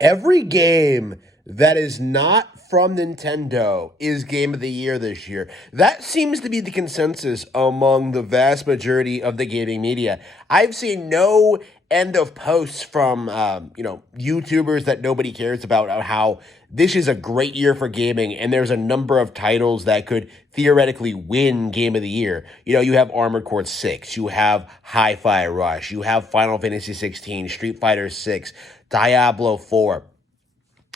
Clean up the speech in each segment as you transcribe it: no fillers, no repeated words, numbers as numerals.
Every game that is not from Nintendo is Game of the Year this year. That seems to be the consensus among the vast majority of the gaming media. I've seen no end of posts from YouTubers that nobody cares about how this is a great year for gaming, and there's a number of titles that could theoretically win Game of the Year. You have Armored Core 6, you have Hi-Fi Rush, you have Final Fantasy 16, Street Fighter 6, Diablo 4.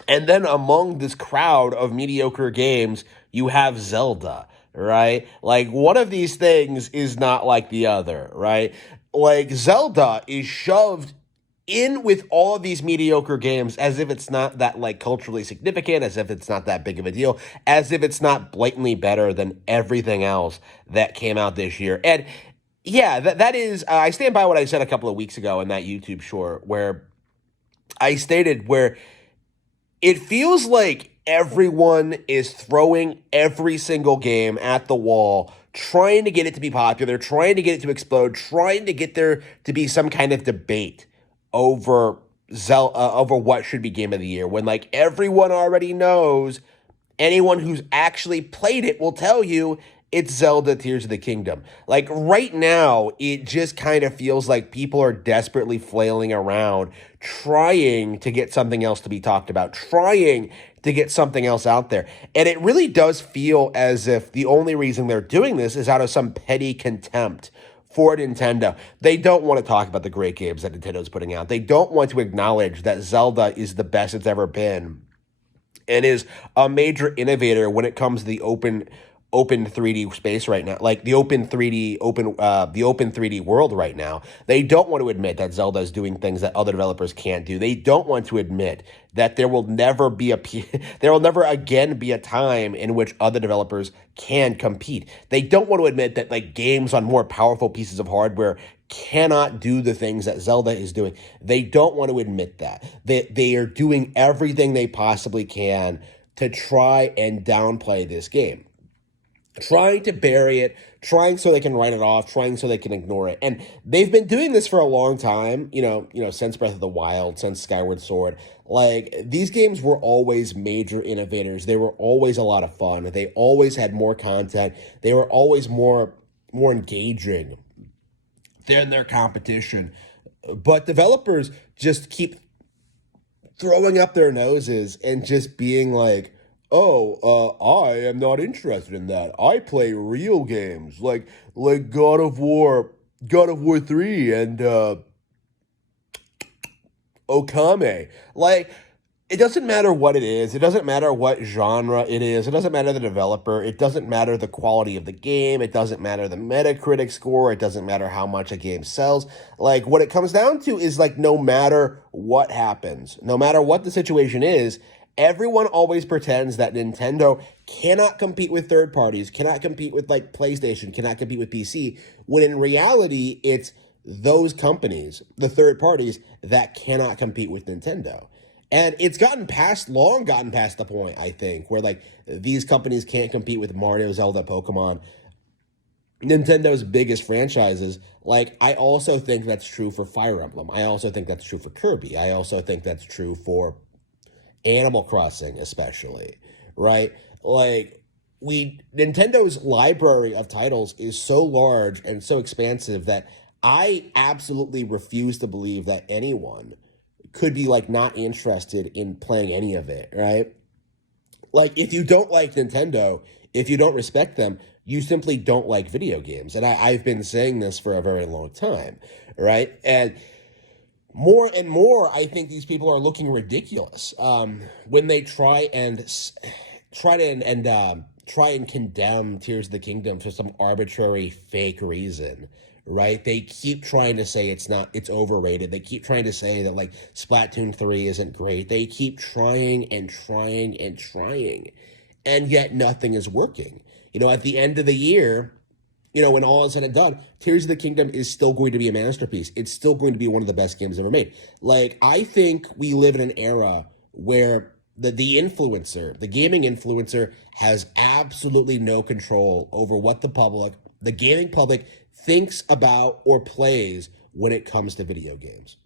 And then among this crowd of mediocre games, you have Zelda, right? Like, one of these things is not like the other, right? Like, Zelda is shoved in with all of these mediocre games as if it's not that, like, culturally significant, as if it's not that big of a deal, as if it's not blatantly better than everything else that came out this year. And yeah, that is, I stand by what I said a couple of weeks ago in that YouTube short where I stated where it feels like everyone is throwing every single game at the wall, trying to get it to be popular, trying to get it to explode, trying to get there to be some kind of debate over over what should be Game of the Year. When like everyone already knows, anyone who's actually played it will tell you it's Zelda Tears of the Kingdom. Like right now, it just kind of feels like people are desperately flailing around, trying to get something else to be talked about, trying to get something else out there. And it really does feel as if the only reason they're doing this is out of some petty contempt for Nintendo. They don't want to talk about the great games that Nintendo's putting out. They don't want to acknowledge that Zelda is the best it's ever been and is a major innovator when it comes to the open 3D space right now, like the open 3D world right now. They don't want to admit that Zelda is doing things that other developers can't do. They don't want to admit that there will never again be a time in which other developers can compete. They don't want to admit that like games on more powerful pieces of hardware cannot do the things that Zelda is doing. They don't want to admit that. They are doing everything they possibly can to try and downplay this game, trying to bury it, trying so they can write it off, trying so they can ignore it. And they've been doing this for a long time, since Breath of the Wild, since Skyward Sword. Like, these games were always major innovators. They were always a lot of fun. They always had more content. They were always more engaging than their competition. But developers just keep throwing up their noses and just being like, oh, I am not interested in that. I play real games like God of War 3 and Okame. Like, it doesn't matter what it is. It doesn't matter what genre it is. It doesn't matter the developer. It doesn't matter the quality of the game. It doesn't matter the Metacritic score. It doesn't matter how much a game sells. Like, what it comes down to is like, no matter what happens, no matter what the situation is, everyone always pretends that Nintendo cannot compete with third parties, cannot compete with like PlayStation, cannot compete with PC, when in reality, it's those companies, the third parties, that cannot compete with Nintendo. And it's long gotten past the point, I think, where like these companies can't compete with Mario, Zelda, Pokemon, Nintendo's biggest franchises. Like, I also think that's true for Fire Emblem. I also think that's true for Kirby. I also think that's true for Animal Crossing, especially, right? Like, Nintendo's library of titles is so large and so expansive that I absolutely refuse to believe that anyone could be like not interested in playing any of it, right? Like, if you don't like Nintendo, if you don't respect them, you simply don't like video games. And I've been saying this for a very long time, right? And more, I think these people are looking ridiculous when they try and condemn Tears of the Kingdom for some arbitrary fake reason, right? They keep trying to say it's overrated. They keep trying to say that like Splatoon 3 isn't great. They keep trying and trying and trying, and yet nothing is working. At the end of the year, when all is said and done, Tears of the Kingdom is still going to be a masterpiece. It's still going to be one of the best games ever made. Like, I think we live in an era where the influencer, the gaming influencer, has absolutely no control over what the gaming public, thinks about or plays when it comes to video games.